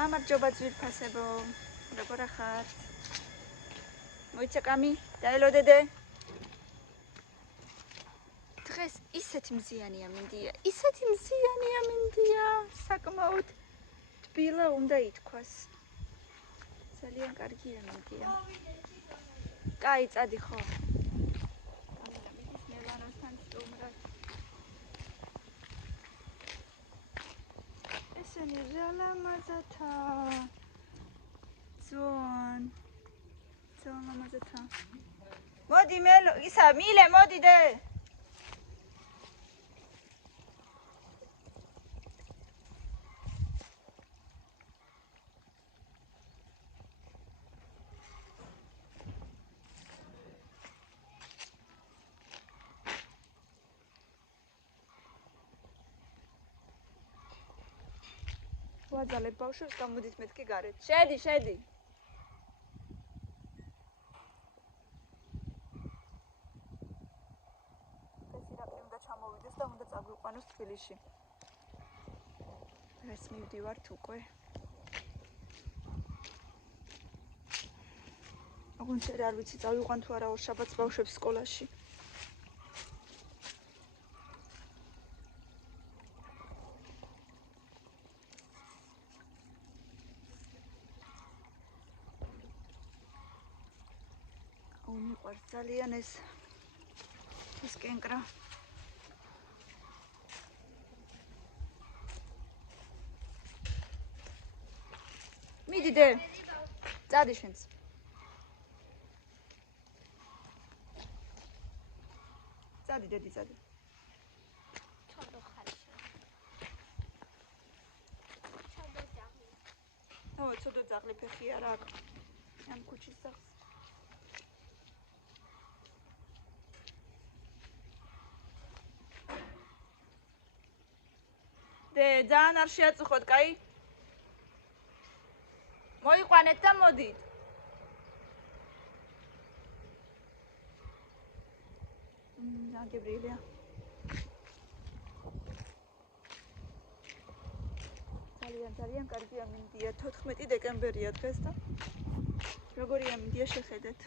გამარჯობა ძვირფასებო, როგორ ახართ? მოიცა კამი, დაელოდედე. დღეს ისეთი მზიანია მინდია, საკმაოდ თბილა უნდა ითქვას. ძალიან კარგია მინდია. კაი, წადი ხო? ამის მელანოსთან სტუმრად. ესენი ჟალამაზათა. ძვან ლამაზათა. მოდი მილე, მოდი დე. ვაძალებ ბავშვებს, გამოდით მეთქი გარეთ. შედი. ფესირაყი უნდა ჩამოვიდეს და უნდა წაგვიყვანოს თბილისში. დღეს მივდივართ უკვე. აღუნჩერე არ ვიცი წავიყვან თუ არა ორშაბათს ბავშვებს სკოლაში. მიყვარს ძალიან ეს კენკრა. მიდი დე. წადი შენც. წადი დედი, წადი. ცოდო ძაღლი ფეხი არა აქვს. ამ ქუჩის სახლს. ძალიან არ შეაწუხოთ, კაი? მოიყვანეთ და მოდით. გებრიელია. ძალიან კარგია მინდია. 14 დეკემბერია დღეს და როგორია მინდია შეხედეთ.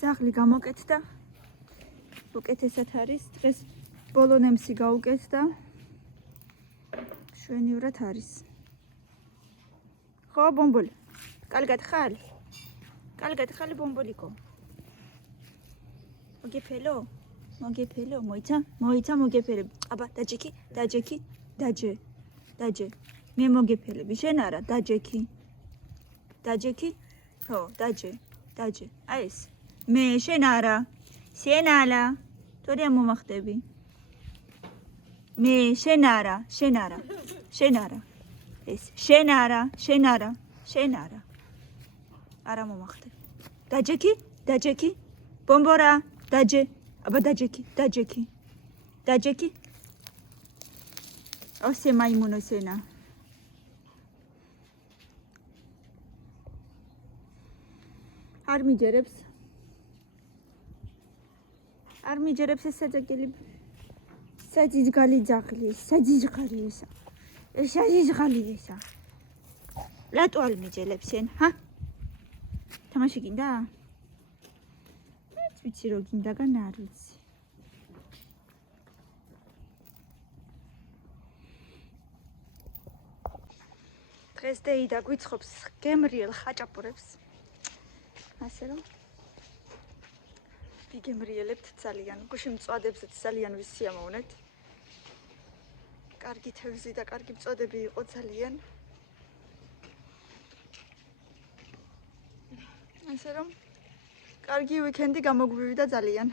ძაღლი გამოკეთდა. უკეთესად არის, დღეს ბოლონემსი გაუკეთდა. შვენივრად არის. ხო, ბომბოლი. კარგად ხარ, ბომბოლიკო. მოგეფელო, მოიცა მოგეფელე. აბა, დაჯე. მე მოგეფელები, შენ არა, დაჯექი. ხო, დაჯე. აი ეს. მე შენ არა. შენალა თორია მომახდები მე შენ არა ეს შენ არა არა მომახდე დაჯექი ბომბორა დაჯე აბა დაჯექი ოსე მაიმუნო სენა არ მიჯერებს ეს საძაგელი საძიძღალი ძაღლი ესა რატო არ მიჯელებს შენ თამაში გინდა ვიცი რომ გინდაგან არ ვიცი დღეს დეიდა გვიცხობს გემრიელ ხაჭაპურებს ასე რომ ვიგემრიელებთ ძალიან, გუში მწვადებზეც ძალიან ვისიამოვნეთ. კარგი თევზი და კარგი მწვადები იყო ძალიან. ასე რომ კარგი უიკენდი გამოგვივიდა ძალიან.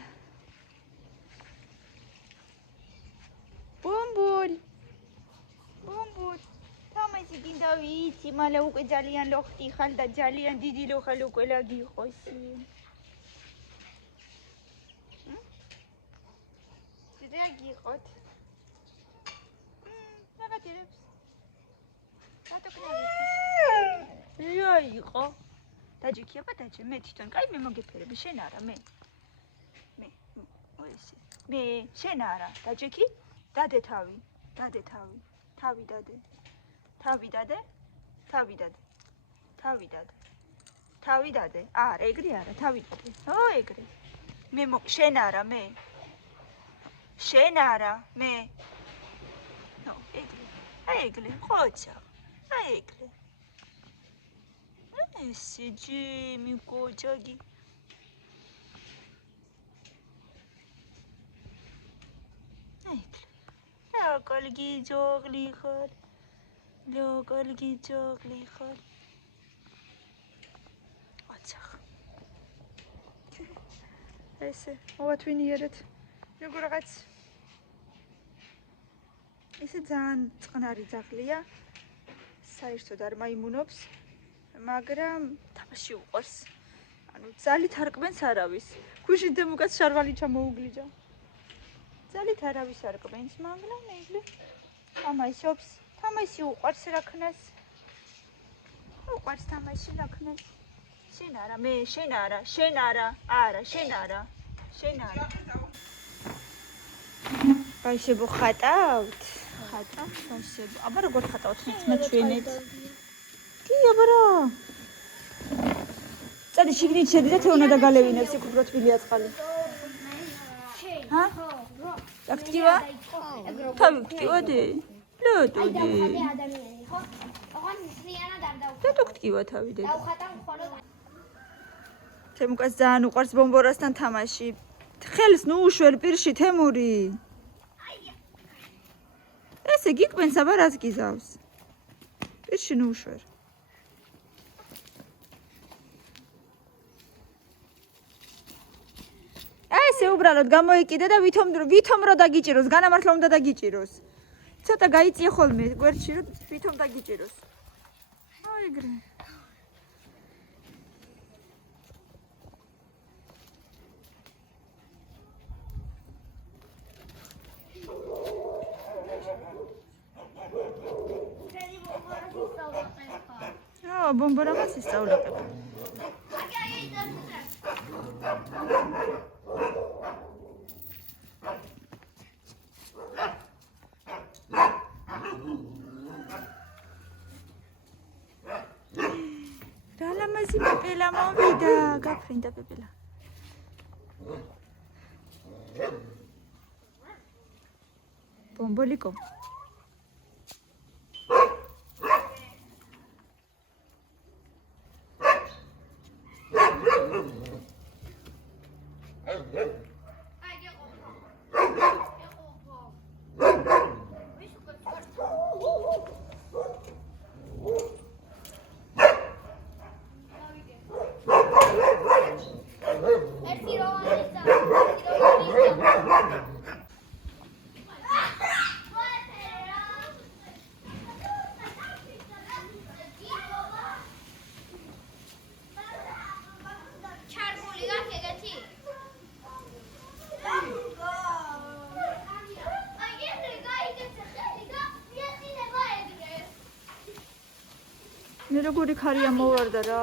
ბომბოლ, თამაში გინდა ვიცი, მალე უკვე ძალიან ლოხტი ხარ და ძალიან დიდი ლოხალ უკვე ლაგიხოსი. გიყოთ. რაღაცებს. იყო. დაჯექი აბა დაჯე, მე თვითონ, კაი მე მოგეფერები, შენ არა, მე. ოესე. მე შენ არა, დაჯექი? დადე თავი, დადე თავი. თავი დადე. თავი დადე. თავი დადე. თავი დადე. თავი დადე. არა, ეგრე არა, თავი დადე. ო, ეგრე. მე შენ არა, მე. შენ არა, მე. ნო, ეგრე. აი ეგრე, ხოცა. აი ეგრე. ესე ჯიმი კოჯაგი. აი ეგრე. როგორ გიჯოღლი ხარ. როგორ გიჯოღლი ხარ. ესე მოვათვინიერეთ როგორ რაღაც ესე ძალიან წყნარი ძაღლია საერთოდ არ მაიმუნობს მაგრამ თამაში უყვარს ანუ ძალით არკმენს არავის ქვიშით დემუკაც შარვალი ჩამოუგლიჯა ძალით არავის არკმენს მაგრამ ეგრე თამაშობს თამაში უყვარს რაქნას უყვარს თამაში რაქნას შენ არა მე შენ არა შენ არა არა შენ არა შენ არა ბავშვებო ხატავთ ხატავთ ბავშვებო აბა როგორ ხატავთ მე ჩვენეთ კი აბა რა წადი შიგნით შედი და თეონა დაგალევინებს იქ უფრო თბილია წყალი ჰა დაგტკივა თავი გტკივადი ლო დუდი და დაგტკივა თავი დედა თემუკას ძალიან უყვარს ბომბორასთან თამაში. ხელს ნუ უშვერ პირში თემური. ესე გიკვენს აბა რას გიზავს. პირში ნუ უშვერ. ესე უბრალოდ გამოიკიდე და ვითომ რო დაგიჭიროს, განამართლა უნდა დაგიჭიროს. ცოტა გაიწია ხოლმე გვერდში რომ ვითომ დაგიჭიროს. აი ეგრე. ბომბორამაც ისწავლაკება. რა ლამაზი პეპელა მოვიდა, გაფრინდა პეპელა. ბომბოლიკო. მე როგორი ხარია მოვარდა რა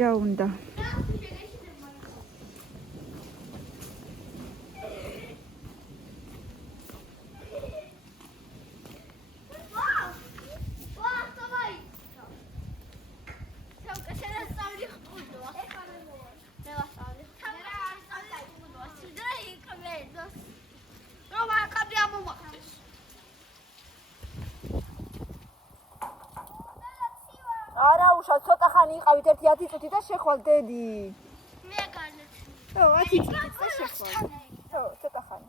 რა უნდა არა უშავ ცოტა ხანი იყავით 1-10 წუთი და შეხვალ დედი მე განაცხადი ო 10 წუთი და შეხვალ ო ცოტა ხანი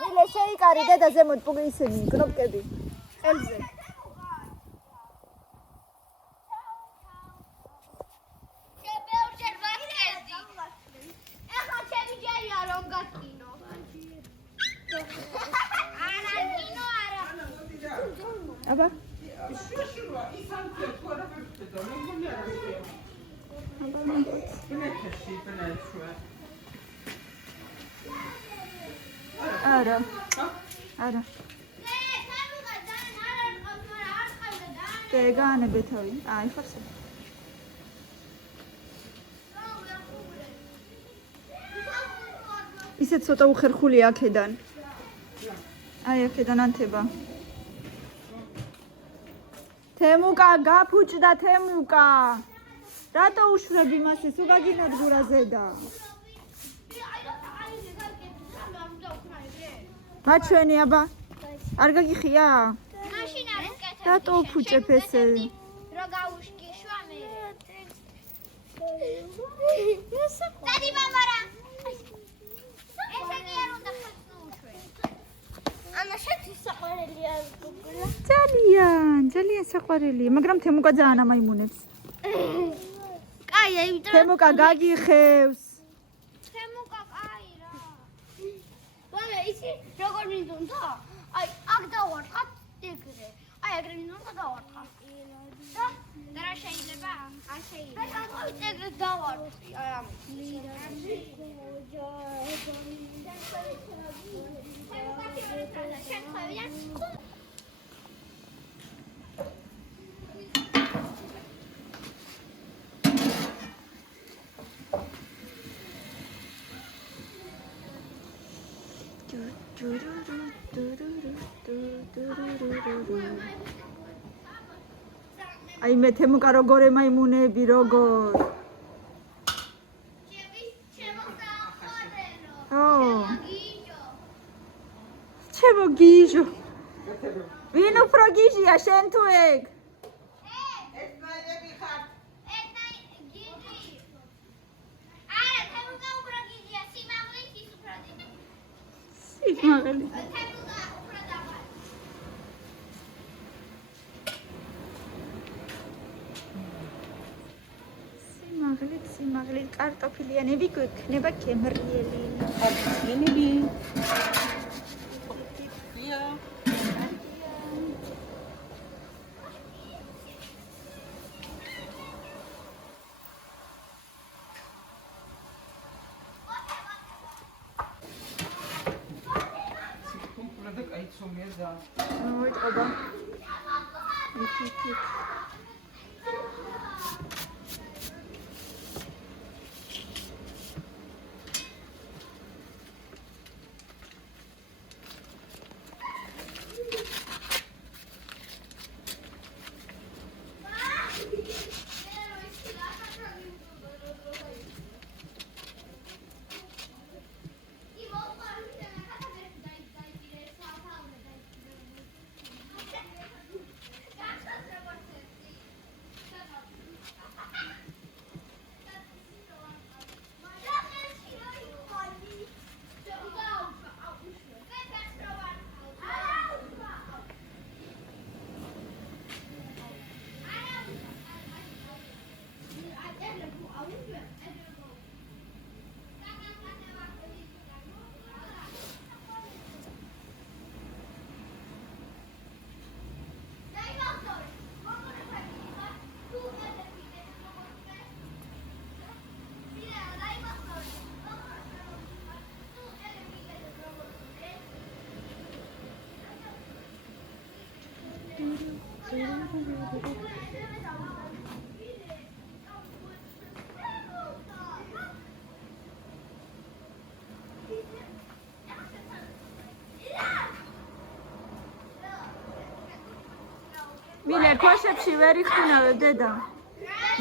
მილე შეიკარი დედა ზემოთ პუგისები კნოპკები ხელზე აბა არა არა ეგანებე თავი აი ხარსა ისე ცოტა უხერხულია აქედან. აი აქედან ანთება. თემუკა გაფუჭდა თემუკა. რატო უშვები მას ეს უგაგინადგურა ზედა? მაჩვენი აბა. არ გაგიხია? მაშინ არის კეთილი. რატო უფუჭებ ესე? რო გაუშკიშვა მე. დადი მამარა. ესე კი არ უნდა ხსნუშვე. ანა შეთვის საყვარელია გუგლა. ძალიან საყვარელია, მაგრამ თემუკა ძალიან ამაიმუნებს. კაია, იმიტომ თემუკა გაგიხევს. თემუკა კაი რა. მამე, ისი როგორ მინდოდა? აი, აქ დავარტყათ ეგრე. აი, ეგრე მინდოდა დავარტყათ. და რა შეიძლება? არ შეიძლება. აი, ეგრე დავარტყი. აი, ამ. აი მე თემუკა როგორ ემაიმუნები როგორ. ჩემო გიჟო. ვინ უფრო გიჟია შენ თუ ეგ? სიმაღლე. სიმაღლე კარტოფილიანები გვექნება კემრიელი. კარტოფილიანები. მოიწყობა. მილე ქოშებში ვერ იხტუნავე დედა.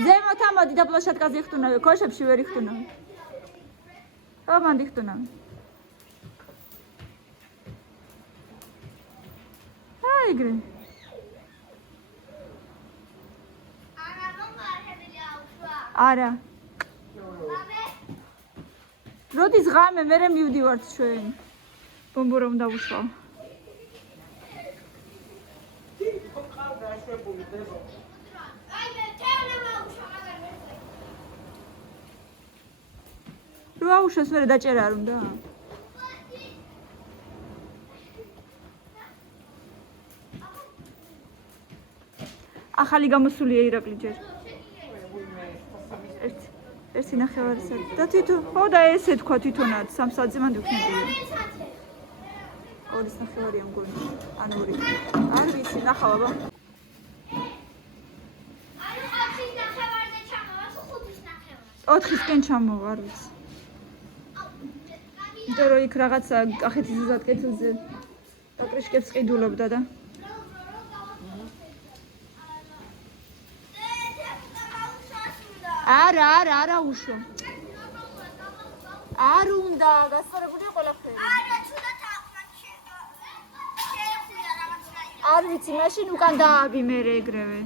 ზემოთ ამოდი და პლოშატკაზე იხტუნავე, ქოშებში ვერ იხტუნავე. ხო, მანდ იხტუნავე. აი ეგრე. არა. როდის ღამე მერე მივდივართ ჩვენ. ბომბო რომ დავუშვა. რა უშავს მერე დაჭერა არ უნდა? ახალი გამოსულია ირაკლი ჯერ. ერთი ნახევარისა და თვითონ ხო და ესე თქვა თვითონაც 3 საათზე მანდ ვიქნებია. 2.5 მგონი. ანუ 2. არ ვიცი, ნახავ აბა. ანუ 4.5-ზე ჩამოვა, 5-ის ნახევარზე. 4-ისკენ ჩამოვა, არ ვიცი. იმიტომ რომ იქ რაღაცა კახეთის ზუსტკეთილზე დაკრიშკებს ყიდულობდა და არა უშო არ უნდა გასწორებული ყველაფერი არ ვიცი მაშინ უკან დააბი მე ეგრევე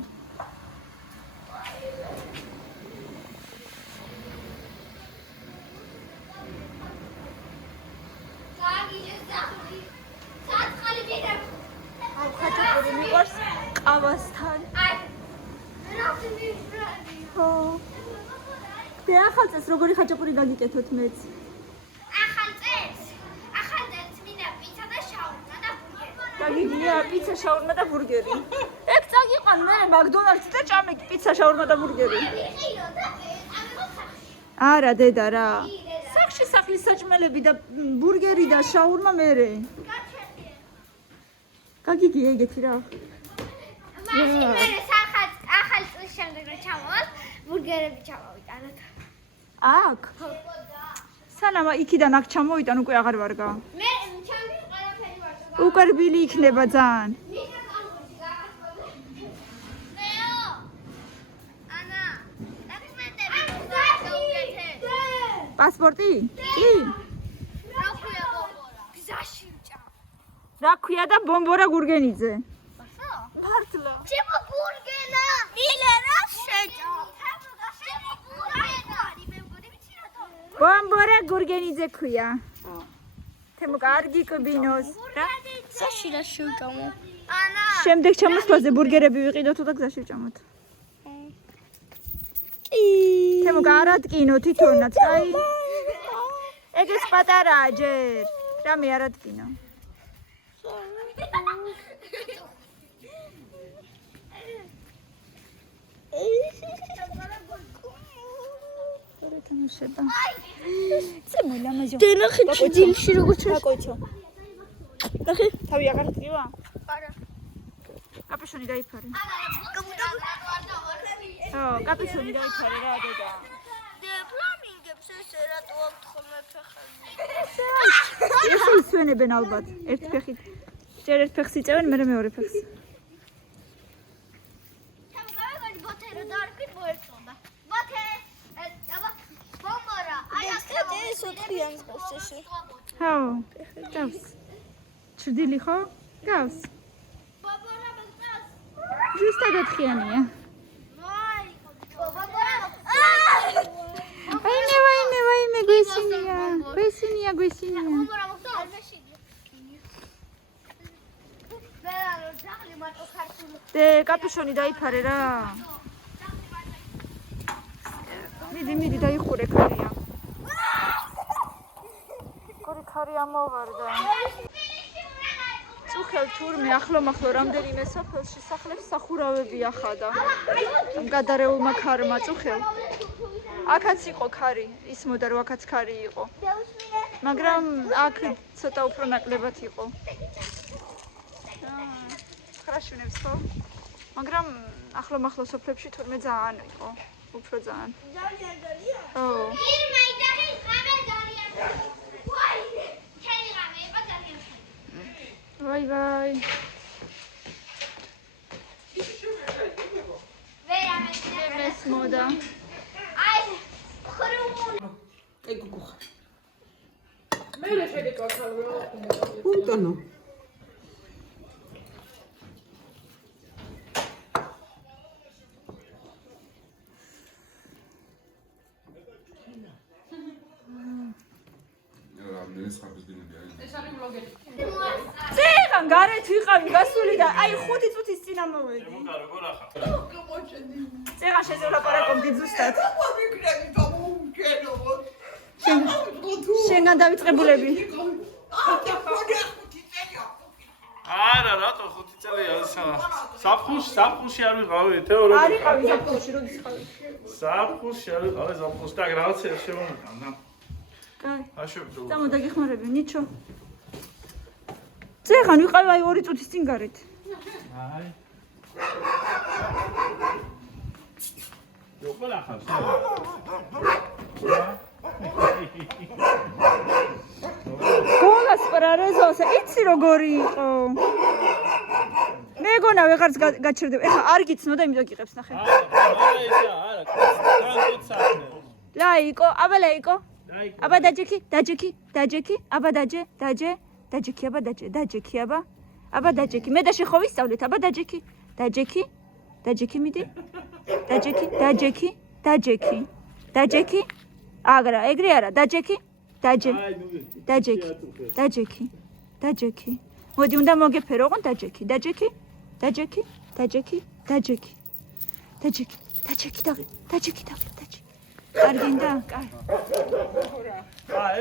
ხაჭაპური მიყვარს ყავასთან და ახალ წელს როგორი ხაჭაპური გაგიკეთოთ მეც ახალ წელს მინდა პიცა და შაურმა და ბურგერი გაგიგია პიცა შაურმა და ბურგერი ეგ წაგიყვან მე მაკდონალდსი და ჭამე პიცა შაურმა და ბურგერი არა დედა რა სახში სახლის საჭმელები და ბურგერი და შაურმა მერე გაგიგია ეგეთი რა მაშინ მე ახალ წლის შემდეგ რა ჩამოვალ ბურგერები ჩამოვიტანოთ აქ სანამ იქიდან აქ ჩამოვიტან უკვე აღარ ვარგა მე ჩამის ყველაფერი ვარ უკვე რბილი იქნება ძალიან პასპორტი? კი. რა ქვია და ბომბორა გურგენიძე? მართლა. ჩემო გურგენა. მილე რა შეჭა. ბომბორა გურგენიძე ქვია. თემო კარგი კბინოს. რა? გზაში რა შევჭამო? ანა. შემდეგ ჩამოსვლაზე ბურგერები ვიყიდოთ და გზაში ვჭამოთ. თემო გარადგინო თვითონაც, აი. ეგეც პატარაა ჯერ. რამე არადგინო. თამაშება. წემოლა მაჟო. დენახი ჭდილში როგორ ჩაკოჩო. ნახე, თავი აღარ ტკივა? არა. კაპუშონი დაიფარე. კაპუტა. ო, კაპუშონი დაიფარე რა დედა. ფლამინგებს ესე რატო აქვთ ხოლმე ფეხები? ესე ისვენებენ ალბათ. ერთ ფეხით. ჯერ ერთ ფეხს იწევენ, მერე მეორე ფეხს. თავგავეგარი ბოთე რო დაარქვით მოეწონდა. ბოთე, აბა, ბომბორა. აი აქ ეს ოთხიანს გასეში. ჰო, გავს. ჭრდილი ხო? გავს. ბომბორა მოგწევს. ზუსტად ოთხიანია. ვაი, ბომბორა. ვაიმე, გვესინია. ბომბორა მოგწევს. დე კაპუშონი დაიფარე რა. მიდი დაიხურე ქარია. გორი ქარია მოვარდა. წუხელ თურმე ახლო-მახლო რამდენიმე სოფელში სახლებს სახურავები ახადა. ამ გადარეულმა ქარმა წუხელ. აქაც იყო ქარი, ისმოდა რომ აქაც ქარი იყო. მაგრამ აქ ცოტა უფრო ნაკლებად იყო. ხრაშუნებს ხო? მაგრამ ახლო-მახლო სოფლებში თურმე ძალიან იყო, უფრო ძალიან. ო. ირმა იძახის ღამე ძალიან. ვაი, ჩემი ღამე იყო ძალიან. ვაი. მეს მოდა. აი, ხრუმული. ეგ გუხა. მე რა შეგეკავ რა? პუნტონო. წეგან გარეთ ვიყავი გასული და აი 5 წუთის წინ ამოვედი. როგორ ახარ? წეგან შეზელაპარაკობდი ზუსტად. შენგან დავიწყებულები. არა, რატო 5 წელია საფხულში არ ვიყავი, თეორია. არ იყავი საფხულში, როდის იყავი? საფხულში არ ვიყავი, საფხულში და რაღაცა შემოვიდა. კაი. აშობ. დამოდაგიხმარები, ნიჩო. წეგან ვიყავი აი 2 წუთის წინ გარეთ. აი. როგორ ახარ? რეზოსე, იცი როგორი იყო? მეგონა ვეღარც გაჩერდება. ეხლა არ გიცნო და იმიტომ გიყებს ნახე. ლაიკო, აბა ლაიკო. აბა დაჯექი, აბა დაჯექი, აბა დაჯექი. მე და შეხო ვისწავლეთ, აბა დაჯექი. დაჯექი მიდი. დაჯექი. აგრა, ეგრე არა, დაჯექი. დაჯექი. მოდი უნდა მოგეფერო, ოღონდ დაჯექი. დაჯექი. კარგინდა? კარგი.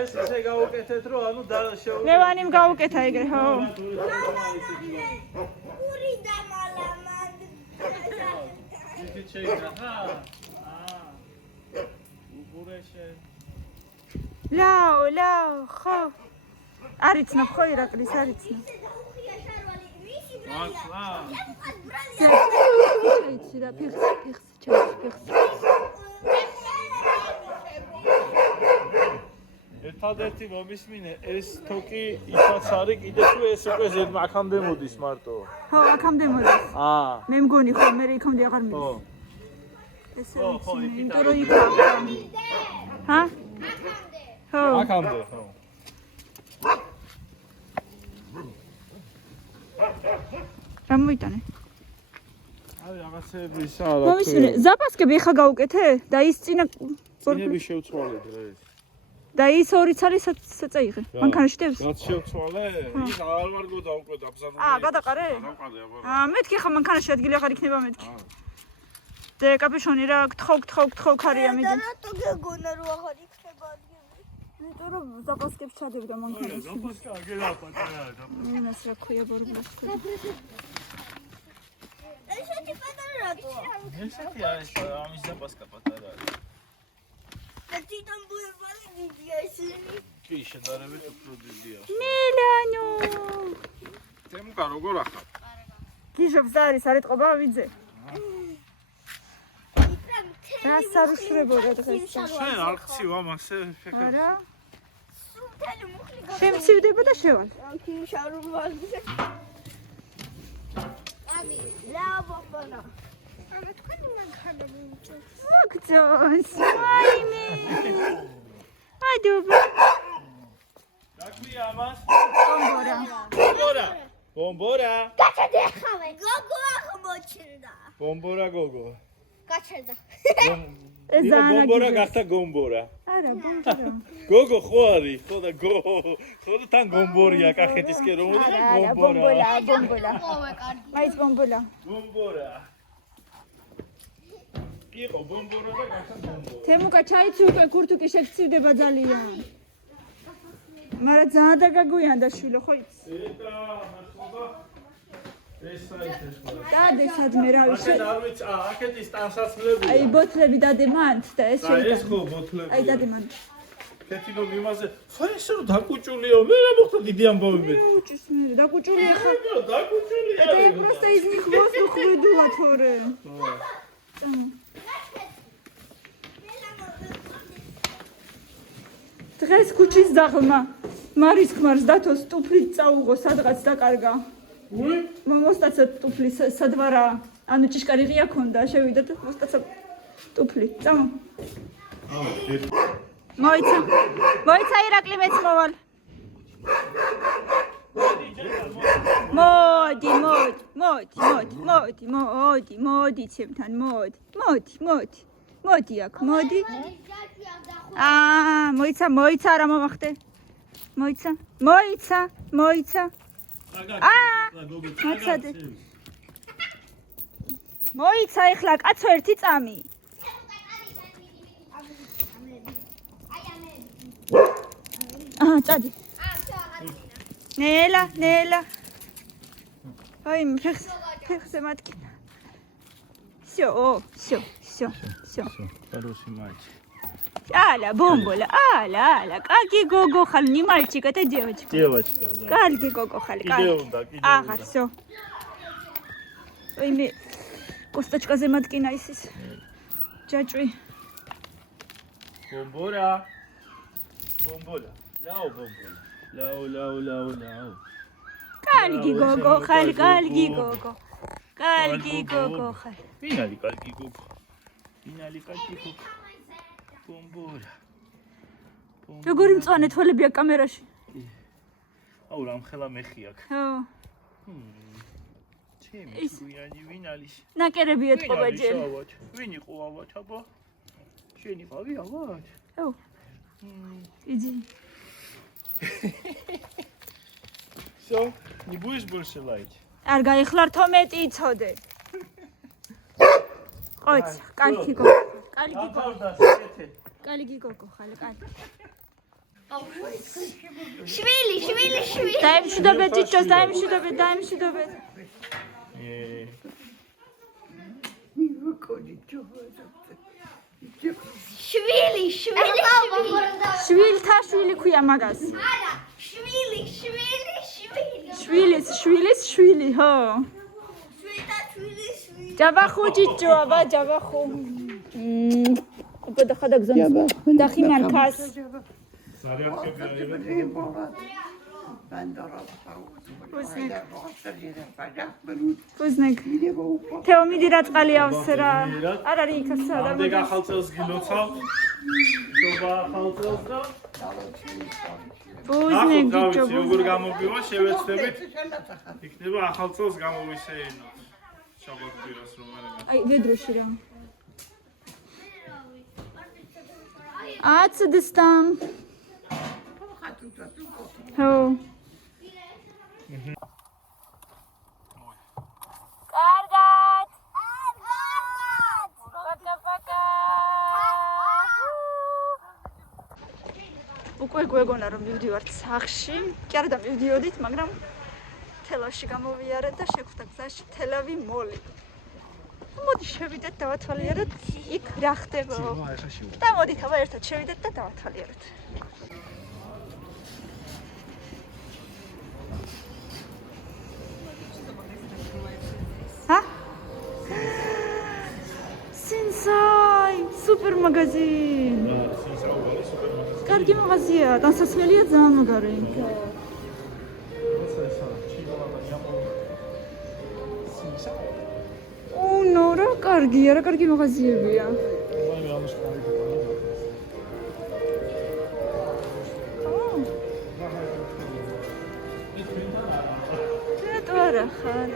ეს ესე გავუკეთეთ, რომ ანუ შეუ ლევანიმ გაუკეთა ეგრე, ხო? ური დამალამად. ისე შეიძლება. უყურეშე. ლაო, ხო. არიცნობ ხო ირაკლის, არიცნობ. ჩაიცი რა, ფეხს. ერთადერთი მომისმინე, ეს თოკი იქაც არის, კიდე თუ ეს უკვე ზედ აქამდე მოდის მარტო. ხო, აქამდე მოდის. მე მგონი ხო, მე იქამდე აღარ მიდის. ხო. ესე ხო, ვიცი, იქით იმიტომ რომ იქ ჰა? ხო. აქამდე, ხო. რა მოიტანე? აი რაღაცები ისა რა. მომისმინე, ზაპასკები ხა გაუკეთე და ის წინა წინები შევცვალე დღეს. და ის ორი ცალი საწაიღე. მანქანაში დევს? რაც შევცვალე, ის არ ვარ გოდა უკვე დაბზარული. გადაყარე? გადაყარე, აბა. მეთქი ხა მანქანაში ადგილი აღარ იქნება მეთქი. და კაპიშონი რა გთხო ქარია მიდი. რატო გეგონა რომ აღარ იქნება ადგილი? იმიტომ რომ ზაპასკებს ჩადებდა მანქანაში. ზაპასკა აგერა პატარაა. იმას რა ქვია ბორბას. ესეთი პატარა რატოა? ესეთი არის ამის ზაპასკა პატარაა. და თვითონ ბუებალი დიდია ისინი. კი, შედარებით უფრო დიდია. მილანო. თემუკა როგორ ახლა? გიჟობს არის არ ეთყობა ვიძე. რა სარუშრებოდა დღეს? შენ არ ხცივა მასე ფიქრობ. არა? სულთელი მუხლი შემცივდება და შევალ. გამქი შარუმალზე. ამი, ლაბოფანა. ამა თქვენ მანქანა მიიწევს. მოგწონს. ვაიმე. ადობა. რა ქვია ამას? ბომბორა. ბომბორა. გაჩერდა ხავე. გოგო აღმოჩნდა. ბომბორა გოგო. გაჩერდა. ეს ზანა. ბომბორა გახდა გომბორა. არა, ბომბორა. გოგო ხო არის? ხო და ხო და თან გომბორია კახეთისკენ რომ მოდი არა, გომბორა. ბომბოლა. ყოვე კარგი. მაიც ბომბოლა. გომბორა. იყო ბომბორა და გახდა გომბორა. თემუკა ჩაიცი უკვე ქურთუკი შეგცივდება ძალიან. მაგრამ ძალიან დაგაგვიანდა შვილო, ხო იცი? ეტა მართლობა ეს საერთოდ ხო. დადე სადმე რავი აქეთ არ ვიცი, აქეთ ის ტანსაცმლებია. აი ბოთლები დადე მანდ და ეს ეს შეიძლება. ხო ბოთლები. აი დადე მანდ. ქეთინო მიმაზე. ფაისო დაკუჭულიო, მე რა მოხდა დიდი ამბავი მე. უჭის მე დაკუჭული ხა. დაკუჭული Это я просто из них воздух выдула თორე. დღეს ქუჩის დაღლმა მარის ქმარს დათოს ტუფლით წაუღო სადღაც დაკარგა. მომოსტაცა ტუფლი სადვარა. ანუ ჭიშკარი ღია ქონდა, შევიდა და მოსტაცა ტუფლი. წამო. მოიცა ირაკლი მეც მოვალ. მოდი ჩემთან, მოდი აქ, მოდი. მოიცა რა მომახდე? მოიცა. მოცადე. მოიცა ეხლა კაცო ერთი წამი. წადი. ნელა. აი ფეხზე მატკინა. всё. Хороший мальчик. Аля, бомбола, аля. Какие гого хал, не мальчик, это девочка. Девочка, да. Кальки гого хал, кальки. Ага, всё. Ой, мне косточказе маткина исис. Чачуй. Бомбора. Яо бомбора. ლაუ. კარგი გოგო ხარ, კარგი გოგო. კარგი გოგო ხარ. ვინ არის კარგი გოგო? ბომბურა. როგორი მწვანე თვალები აქვს კამერაში? აუ რამხელა მეხი აქვს. ხო. ჩემი სუიანი ვინ არის? ნაკერები ეთყობა ჯერ. ვინ იყო ავად აბა? შენი ყავი ავად? ხო. იძი. So, nie будешь больше лаять? არ გაიხლარ თომეტი იცოდე. ყოც, კარგი გოგო. კარგი გოგო. კარგი გოგო ხარ, კარგი. შვილი. დაიმშვიდობე ჭიჭოს, დაიმშვიდობე. შვილი. შვილთა შვილი ქვია მაგას. არა, შვილი. შვილის შვილი, ხო. შვილი. ჯაბახუ ჭიჭო, აბა ჯაბახუ. უბა ხადა გზონს. დახიმან ფას. Პუზნეკ. თეო მიდი რა წყალი ავსრა. არ არის იქ სადა. ამდე გახალწელს გილოცავ. შობა ახალწელს და პუზნეკ გიჩო. გიჩო. როგორ გამოგივა შევეცდებით. იქნება ახალწელს გამოვისეინო. შაბათ კვირას რომ არა. აი ვედროში რა. აცდსტამ. ხო. კარგად. პაკა. უკვე გვეგონა რომ მივდივართ სახლში. კი არა და მივდიოდით, მაგრამ თელავში გამოვიარეთ და შეხვდა გზაში თელავი მოლი. მოდი შევიდეთ დავათვალიეროთ იქ რა ხდება. და მოდით აბა ერთად შევიდეთ და დავათვალიეროთ. Sensai, super magazin. კარგი მაღაზია, დასასვლელია ძალიან მაგარი. ნო, რა კარგია, რა კარგი მაღაზიებია. რატო არა ხარ?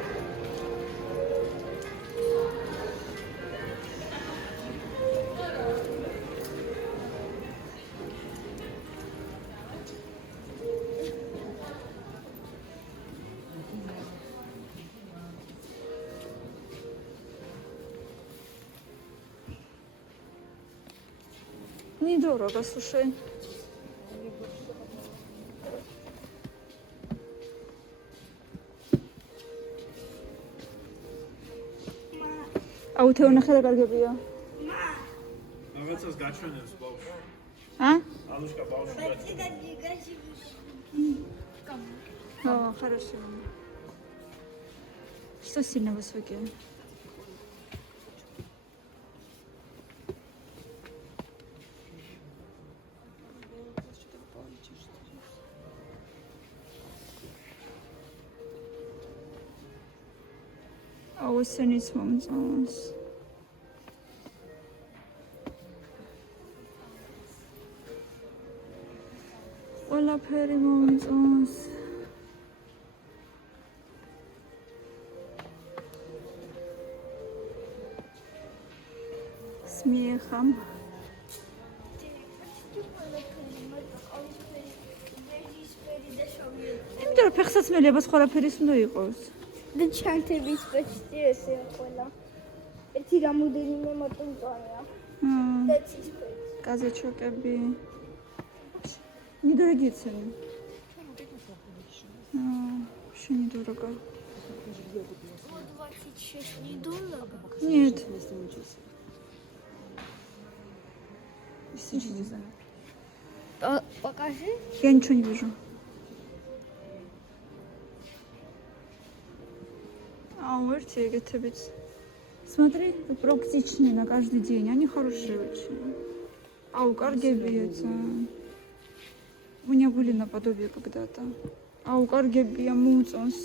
Недорого, слушай. აუ თეო ნახე რა კარგებია. რაღაცას გაჩვენებს ბავშვი. ალუშკა ბავშვი გაჩვენებს. О, хорошо. Что сильно высокие? Осенից მომწონს. ყველაფერი მომწონს. Смехом. იმიტომ რომ ფეხსაცმელებას ყველაფერის უნდა იყოს. და ჩანთების პეჭი ესე ყველა. ერთი რამოდენიმე მოტონწონია. და ცისფერი. Казачокები. Недорогие цены. Вообще недорого. $26 недорого. Нет. Сиди дизайн. Покажи. Я ничего не вижу. Уверьте, готовить. Смотри, практичные на каждый день. Они хорошие очень. Каргебица. У меня были наподобие когда-то. А у каргебия муцонс.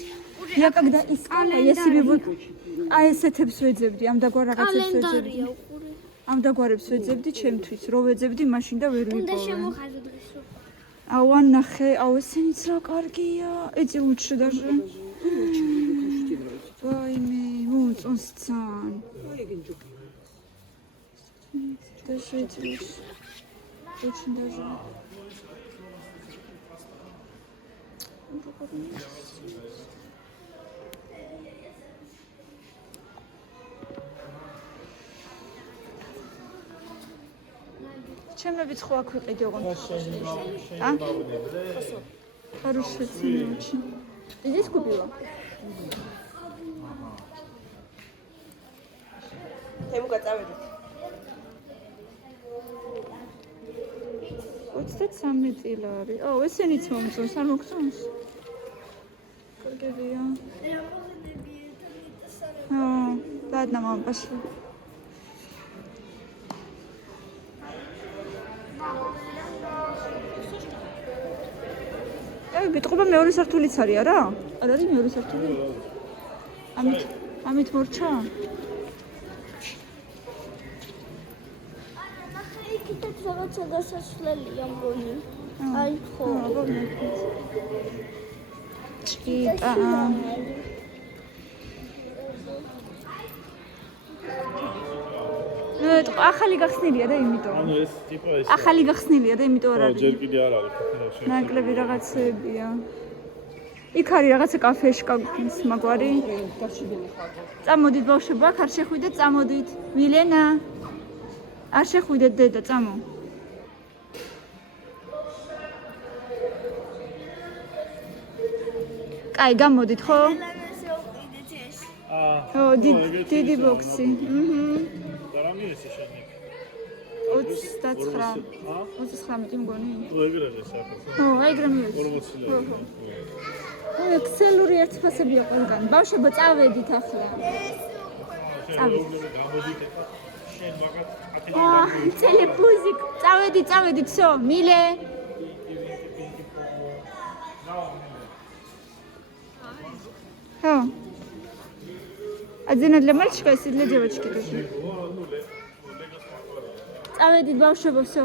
Я когда искала, я себе вот ესეთებს ვეძებდი, ამ დაგვარ რაღაცებს ვეძებდი. ამ დაგვარებს ვეძებდი ჩემთვის, რო ვეძებდი, მაშინ და ვერ უნდა ვიპოვე. შემოხაზო დღესო. აუ ანახე, აუ ესენიც რა კარგია. ეცი უთშე даже. ვაიმე, მუწონს ძალიან. Даже эти очень даже. ჩემებიც ხო აქ ვიყიდე ოღონდ. А? Хорошая цена очень. Ты здесь купила? თემო გაწავედით. 23 წილა არის. ო, ესენიც მომწონს, არ მოგწონს? კარგია. Ладно, мам, пошли. აი, ბიტყობა მეორე სართულიც არის, არა? არ არის მეორე სართული? ამით მორჩა? ნახე, იქითაც რაღაცა გასასვლელია მგონი. აი, ხო. ჭიტა. ახალი გახსნილია და იმიტომ. ანუ ეს ტიპა ეს. ახალი გახსნილია და იმიტომ არ არის. ჯერ კიდე არ არის. ნაკლები რაღაცებია. იქ არის რაღაცა კაფეშკა მაგვარი. წამოდით ბავშვებო, აქ არ შეხვიდეთ, წამოდით. მილენა. არ შეხვიდეთ დედა, წამო. კაი, გამოდით, ხო? ო, დიდი ბოქსი. და რა მირეცი შენი? 29. 39 მგონი. ეგრევე საერთოდ. ხო, ეგრე მივეცი. 40 ლარი. ой, ქსელური ერთფასებია ყველგან. ბავშვებო, წავედით ახლა. შენ მაგათ ტელეფუზიკ. წავედი, всё, მილე. Ха. Один для мальчика, а для девочки тоже. Წავედით ბავშვებო, всё.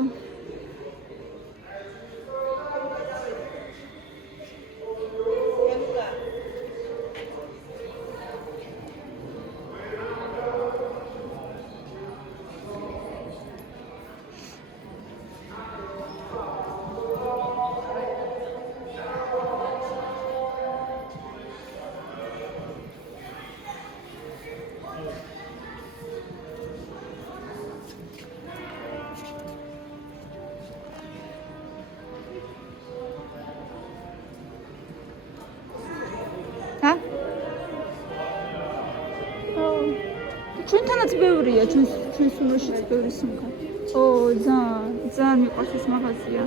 Հա? ჩვენთანაც ბევრია, ჩვენს უმრაშიც ბევრი სუმკა. ო, ძალიან მიყვარს ეს მაღაზია.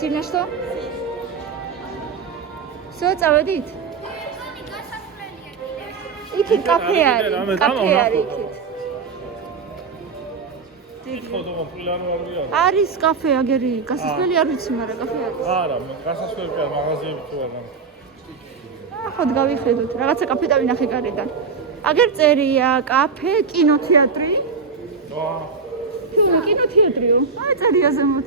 Сильно что? Всё, წავედით? იქით კაფე არის, იქით. ხოდო პილარო არ ვია. არის კაფე აგერი, გასასვლელი არ ვიცი, მაგრამ კაფე არის. არა, გასასვლელი არ მაღაზიები თუ არა. ახლა გავიხედოთ, რაღაცა კაფე დავინახე გარედან. აგერ წერია, კაფე, კინოთეატრი. კინოთეატრიო? აი წერია ზემოთ.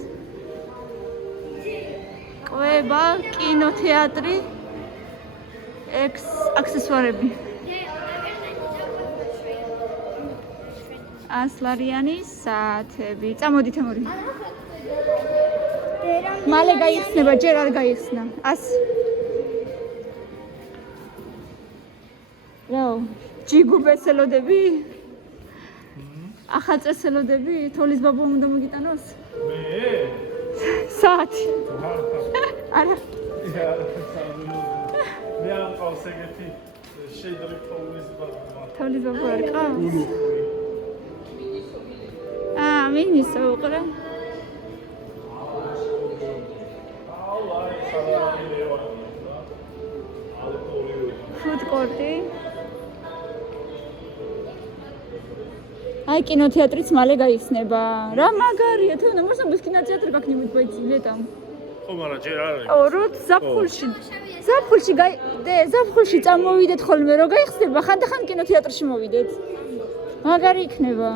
კვება, კინოთეატრი, აქსესუარები. ასლარიანი საათები. წამოდით ამორი. მალე გაიხსნება, ჯერ არ გაიხსნა. 100. რა, ჯიგუბეს ელოდები? ახალ წელს ელოდები? თოლის ბაბუამ უნდა მოგიტანოს? მე? საათი. არა. მე არ ყავს ეგეთი შედრი თოლის ბაბა. თოლის ბაბუ არ ყავს? მინისო უყურე. ფუდ კორტი. აი კინოთეატრიც მალე გაიხსნება. რა მაგარია, თქო, მოსამბეს კინოთეატრი გაქნებოდ ბაიცი ლეტამ. ხო, მაგრამ ჯერ არ არის. ოროთ ზაფხულში. ზაფხულში წამოვიდეთ ხოლმე, რო გაიხსნება, ხანდახან კინოთეატრში მოვიდეთ. მაგარი იქნება.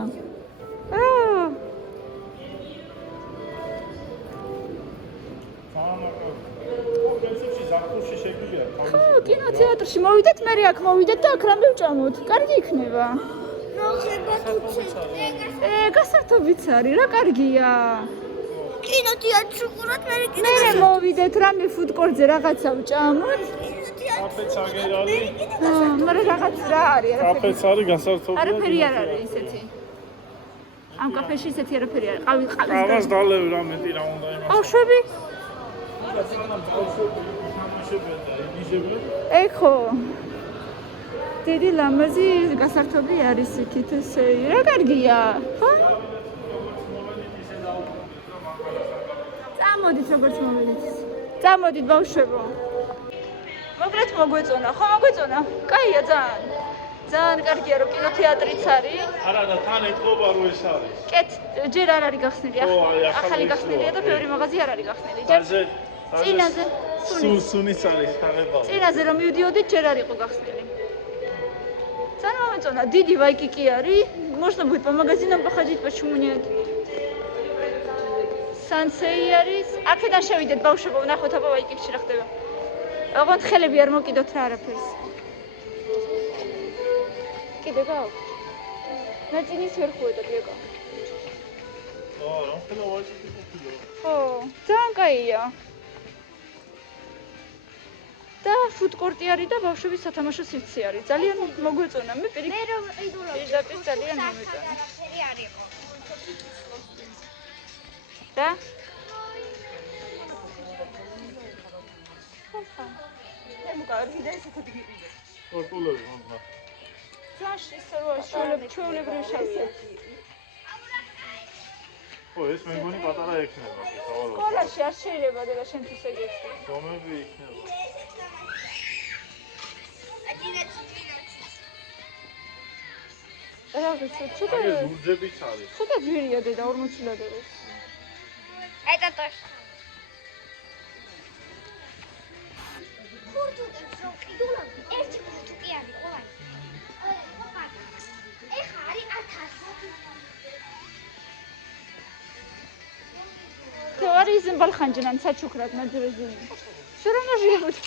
ხო, კინოთეატრში მოვიდეთ, მე აქ მოვიდეთ და აქ რამე ვჭამოთ. კარგი იქნება. გასართობიც არის, რა კარგია. კინოთეატრში ყუროთ მე მე მოვიდეთ რამე ფუდკორტზე რაღაცა ვჭამოთ. კაფეც აგერალი. მაგრამ რაღაც რა არის? კაფეც არის გასართობია. არაფერი არ არის ისეთი. ამ კაფეში ისეთი არაფერი არის. ყავის ყავას დალევი რა მეტი რა უნდა იმას. ბავშვები? ეხო. დიდი ლამაზი გასართობი არის იქით ესე. რა კარგია, ხო? წამოდით როგორც მოვიდეთ. წამოდით ბავშვებო. მოგრეთ მოგვეწონა, ხო მოგვეწონა? კაია ძალიან. ძალიან კარგია რომ კინოთეატრიც არის. არა და თან ეთყობა რო ეს არის. კეთ, ჯერ არ არის გახსნილი. ახალი გახსნილია და ბევრი მაღაზია არ არის გახსნილი. წინაზე სუნიც არის ხარება. წინაზე რომ მივდიოდით ჯერ არ იყო გახსნილი. ძალიან მომეწონა, დიდი ვაიკიკი არის. Можно будет по магазинам походить, почему нет? Сансей არის. აქედან შევიდეთ ბავშვებო, ვნახოთ აბა ვაიკიკში რა ხდება. ოღონდ ხელები არ მოკიდოთ რა არაფერს. კიდე გაქვს. ნაძინის ვერ ხვედოთ ლეკა. რა ხდება ვაიკიკი ყოფილა. ხო, ძალიან კაია. და ფუდკორტი არის და ბავშვების სათამაშო სივრცე არის. ძალიან მოგვეწონა. მე პირდაპირ ძალიან მომეწონა. რა? პორტულები მომდა. ძაში ჩვეულებრივი შავია. ხო, ეს მე მგონი პატარა ექნება კი, სავარაუდოდ. სკოლაში არ შეიძლება და შენთვის ეგეთი. რომები იქნება? რა ვიცი, ცოტა ეს ლურჯებიც არის. ცოტა ძვირია დედა 40 ლადეროს. აი ტატოშ. ქურთულებს რო ყიდულობდი, ერთი ქურთუკი არის ყოველი. ეხა არის 1000. Теория балханжинан сачукрат на деревне. Все равно же я буду.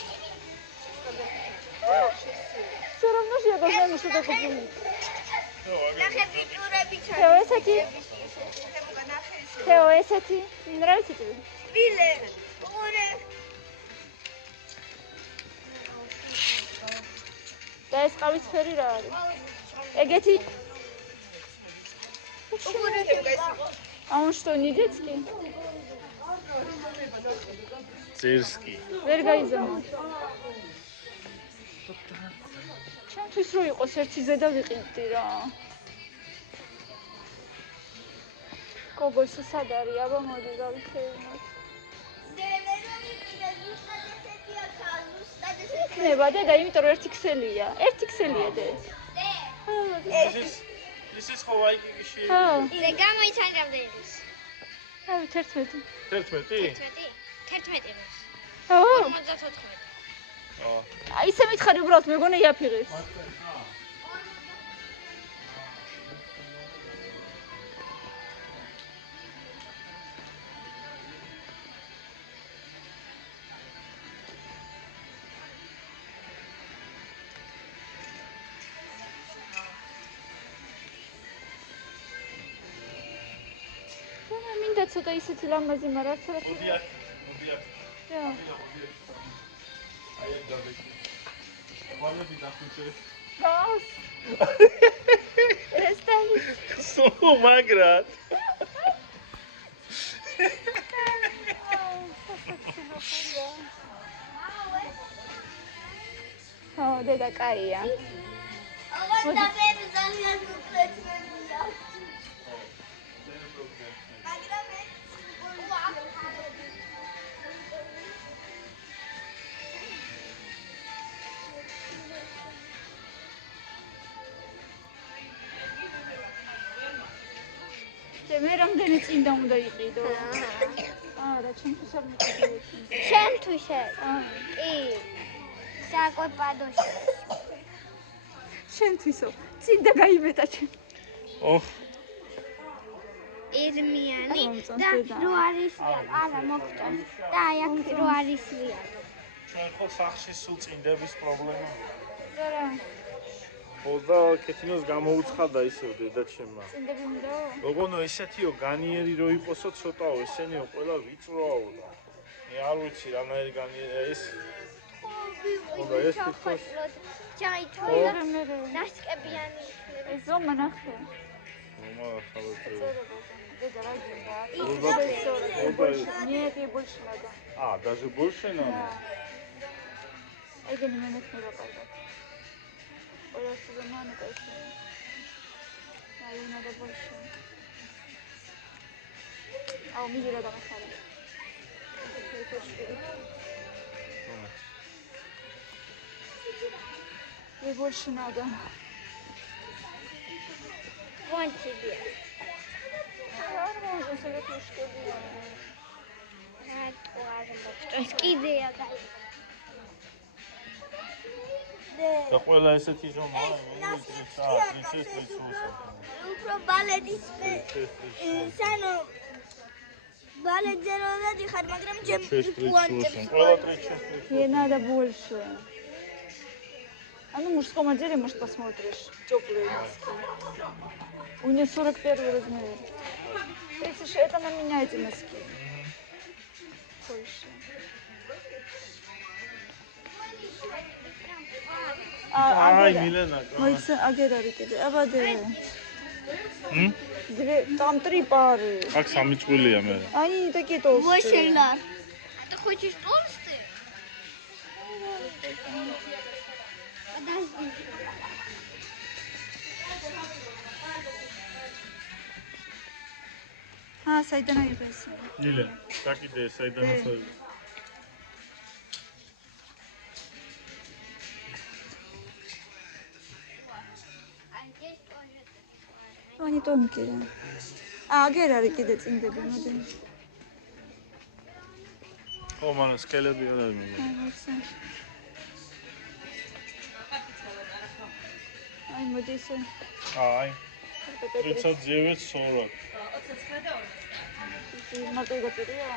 Все равно же я должна что-то купить. Тео, эсэти. Не нравится тебе? Да, ეს ყავის ფერი რა არის? ეგეთი. А он что, не детский? ძირსკი. ვერ გაიზამოთ. ჩემთვის რო იყოს ერთი ზედა ვიყიდდი რა. გოგოს სად არის? აბა მოდი გავიხეიმოთ. იქნება დედა, იმიტომ რომ 1 ქსელია. 1 ქსელია დედა. ის ხო ვაიკიკიში? ხო. ზე გამოიცან რამდენი? აი 11. 11? 11 მას. ხო. 54. აი ისე მითხარი უბრალოდ მეგონა იაფიღეს. მინდა ცოტა ისეთი ლამაზი, მაგრამ არც არა. მოდი აქ. რა. აი ეს დავიქი. ყველები დახუჩე. გავს. ესტალი. სულ მაგრად. ხო, დედა კაია. ოღონდ დაბერი ძალიან უყურებელია. მე რამდენი წინდა უნდა იყიდო? არა, ჩემთვის არ მიყიდო. შენთვის კი. საკვებადოში. შენთვისო, წინდა გაიმეტა ჩემ. ოხ, ირმიანი მომწონს და დედა. 8 არის რეალ. არა, მოგწონს. და აი აქ 8 არის რეალ. ჩვენ ხო სახში სულ წინდების პრობლემა. არა, ხოდა კეთინოს გამოუცხადა ისევ დედაჩემმა. წინდები უნდა? როგორ ესეთიო განიერი რო იყოსო ცოტაო, ესენიო ყველა ვიწროაო და მე არ ვიცი რანაირი განიერი ეს. ხოდა ეს თვითონ ჩაითვალა. არა, მე ნასკებიანი იქნება. ეს ზომა ნახე. მომახალეთ. დედა რა გინდა? Больше. Нет, и больше надо. А, даже больше надо? ეგენი მენექნება კარგად. ყველა სიზონი კაი. აი, უნდა больше. აუ, მიიღა დამახარა. И больше надо. Вон тебе. Нормально, советушки. ეს კიდეა და და ყველა ესეთი ზომაა, ვიცი, უფრო ბალეტის სანო ბალეტზე როდა დიხარ, მაგრამ ჩემ პუანტებს ყველა тречи. Ей надо больше. А ну мужском отделе, может, посмотришь. Теплые носки. У нее 41 размер. Если же это на меня эти носки. Больше. Ай, Милена. Мойца, агерარი კიდე. აბადე. М? Там 3 пары. აქ სამი წვილია მე. Они такие толстые. ვაშელა. Ты хочешь толстые? Подожди. საიდან აიღე ესე? ნილე, საკიდე საიდანაც არის. Они тонкие. აგერ არის კიდე წინდები, მოდი. ო, მან სკელები არ არის. აი, მოდი ესე. აი. 39-40. Марту готовила.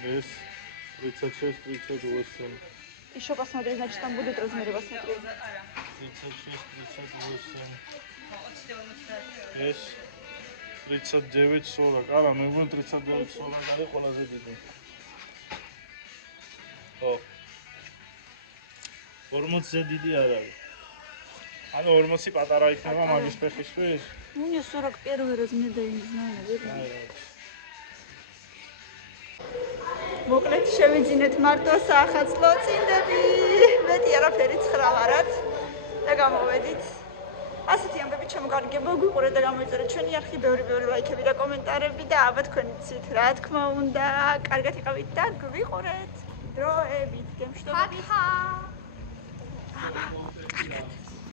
Здесь 36-38. Еще посмотри, значит там будут размеры, посмотри. 36-38. Здесь 39-40. Ара, мы будем 39-40, але ყველაზე დიდი. ხო. 40-ზე დიდი არ არის. ანუ 40 პატარა იქნება მაგის ფეხისთვის. У нее 41 размер, да я не знаю, наверное. მოკლედ შევიძინეთ მარტო საახალწლო წინდები. მეტი არაფერი 9 ვარად და გამოვედით. ასეთი ამბები ჩამოგარგება, გვიყურეთ და გამოიწერეთ ჩვენი არხი, ბევრი ლაიქები და კომენტარები და აბა თქვენიცით რა თქმა უნდა. კარგად იყავით და გვიყურეთ დროებით. გემშვიდობებით. აბა, კარგად.